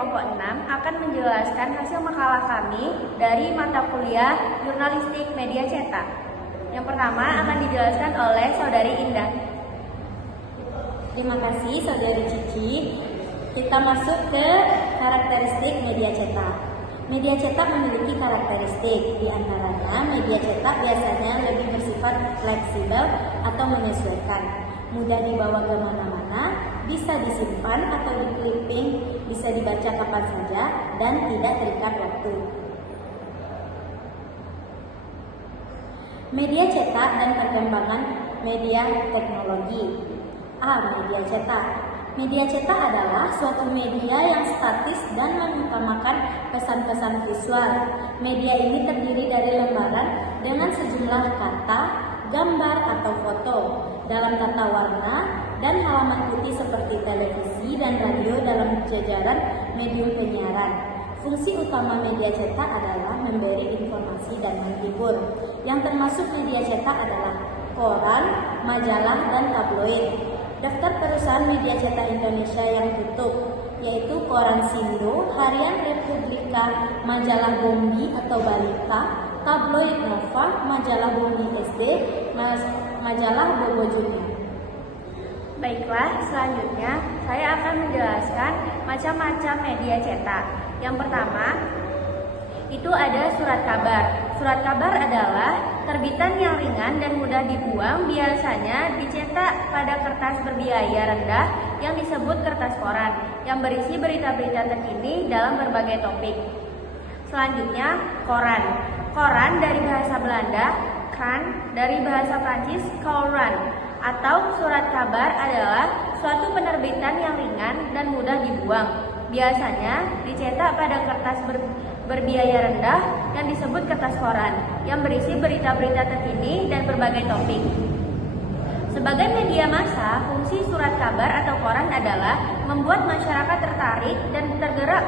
kelompok 6 akan menjelaskan hasil makalah kami dari mata kuliah Jurnalistik Media Cetak. Yang pertama akan dijelaskan oleh Saudari Indah. Terima kasih Saudari Cici. Kita masuk ke karakteristik media cetak. Media cetak memiliki karakteristik, di antaranya media cetak biasanya lebih bersifat fleksibel atau menyesuaikan, mudah dibawa kemana-mana, bisa disimpan atau di-clipping, bisa dibaca kapan saja, dan tidak terikat waktu. Media cetak dan perkembangan media teknologi. Media cetak. Media cetak adalah suatu media yang statis dan mengutamakan pesan-pesan visual. Media ini terdiri dari lembaran dengan sejumlah kata, gambar atau foto dalam tata warna dan halaman putih seperti televisi dan radio dalam jajaran medium penyiaran. Fungsi utama media cetak adalah memberi informasi dan menghibur. Yang termasuk media cetak adalah koran, majalah, dan tabloid. Daftar perusahaan media cetak Indonesia yang tutup yaitu Koran Sindo, Harian Republika, Majalah Bombi atau Balita, Tabloid Nova, Majalah Bombi SD, Majalah Bobo Junior. Baiklah, selanjutnya saya akan menjelaskan macam-macam media cetak. Yang pertama, itu ada surat kabar. Surat kabar adalah terbitan yang ringan dan mudah dibuang, biasanya dicetak pada kertas berbiaya rendah yang disebut kertas koran, yang berisi berita-berita terkini dalam berbagai topik. Selanjutnya, koran. Koran dari bahasa Belanda, krant, dari bahasa Prancis, courant, atau surat kabar adalah suatu penerbitan yang ringan dan mudah dibuang. Biasanya dicetak pada kertas berbiaya rendah yang disebut kertas koran, yang berisi berita-berita terkini dan berbagai topik. Sebagai media massa, fungsi surat kabar atau koran adalah membuat masyarakat tertarik dan tergerak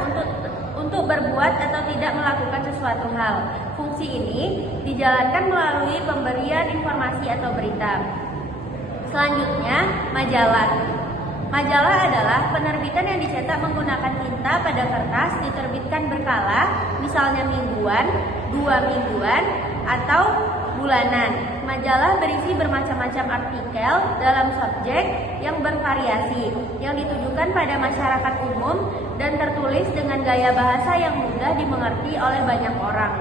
untuk berbuat atau tidak melakukan sesuatu hal. Fungsi ini dijalankan melalui pemberian informasi atau berita. Selanjutnya, majalah. Majalah adalah penerbitan yang dicetak menggunakan tinta pada kertas, diterbitkan berkala, misalnya mingguan, 2 mingguan, atau bulanan. Majalah berisi bermacam-macam artikel dalam subjek yang bervariasi, yang ditujukan pada masyarakat umum dan tertulis dengan gaya bahasa yang mudah dimengerti oleh banyak orang.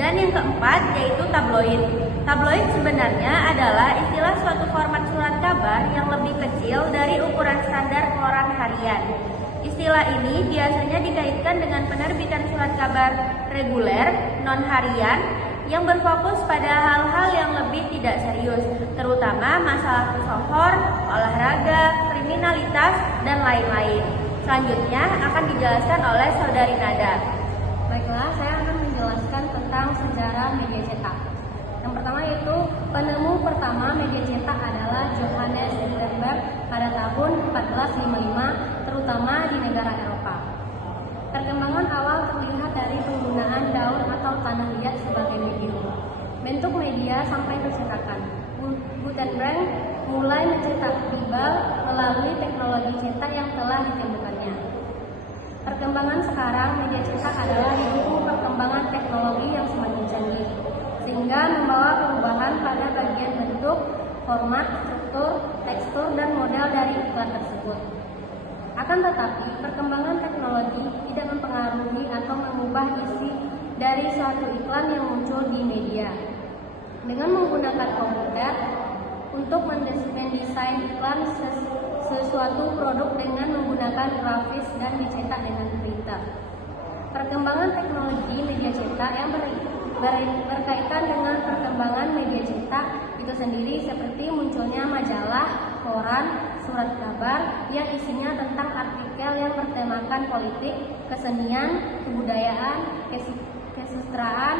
Dan yang keempat yaitu tabloid. Tabloid sebenarnya adalah istilah suatu format surat kabar yang lebih kecil dari ukuran standar koran harian. Istilah ini biasanya dikaitkan dengan penerbitan surat kabar reguler, non-harian, yang berfokus pada hal-hal yang lebih tidak serius, terutama masalah pesohor, olahraga, kriminalitas, dan lain-lain. Selanjutnya akan dijelaskan oleh Saudari Nada. Baiklah, saya akan menjelaskan tentang sejarah media cetak. Yang pertama yaitu penemu pertama media cetak adalah Johannes Gutenberg pada tahun 1455, terutama di negara Eropa. Perkembangan awal terlihat dari penggunaan daun atau tanah liat sebagai medium. Bentuk media sampai percetakan. Gutenberg mulai mencetak Bible melalui teknologi cetak yang telah ditemukannya. Perkembangan sekarang media cetak adalah didukung perkembangan teknologi yang semakin canggih, sehingga membawa perubahan pada bagian bentuk, format, struktur, tekstur, dan model dari iklan tersebut. Akan tetapi, perkembangan teknologi tidak mempengaruhi atau mengubah isi dari suatu iklan yang muncul di media. Dengan menggunakan komputer untuk mendesain iklan sesuatu produk dengan menggunakan grafis dan dicetak dengan printer. Perkembangan teknologi media cetak yang berkaitan dengan perkembangan media cetak itu sendiri seperti munculnya majalah, koran, surat kabar yang isinya tentang artikel yang bertemakan politik, kesenian, kebudayaan, kesusastraan,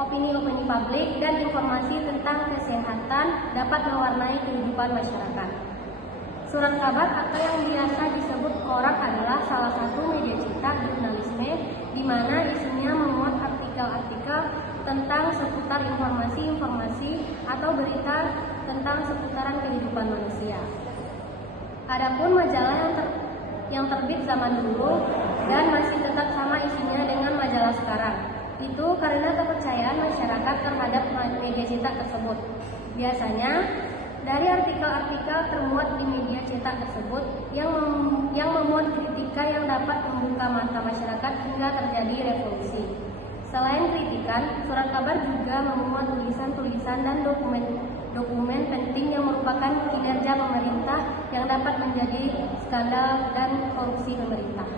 opini-opini publik, dan informasi tentang kesehatan dapat mewarnai kehidupan masyarakat. Surat kabar atau yang biasa disebut koran adalah salah satu media cetak jurnalisme di mana isinya memuat artikel-artikel tentang seputar informasi-informasi atau berita tentang seputaran kehidupan manusia. Adapun majalah yang terbit zaman dulu dan masih tetap sama isinya dengan majalah sekarang. Itu karena kepercayaan masyarakat terhadap media cetak tersebut. Biasanya dari artikel-artikel termuat di media cetak tersebut yang memuat kritika yang dapat membuka mata masyarakat hingga terjadi revolusi. Selain kritikan, surat kabar juga memuat tulisan-tulisan dan dokumen penting yang merupakan kinerja pemerintah yang dapat menjadi skandal dan korupsi pemerintah.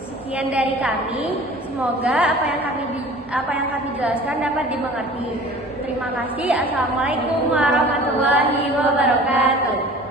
Sekian dari kami. Semoga apa yang kami jelaskan dapat dimengerti. Terima kasih. Assalamualaikum warahmatullahi wabarakatuh.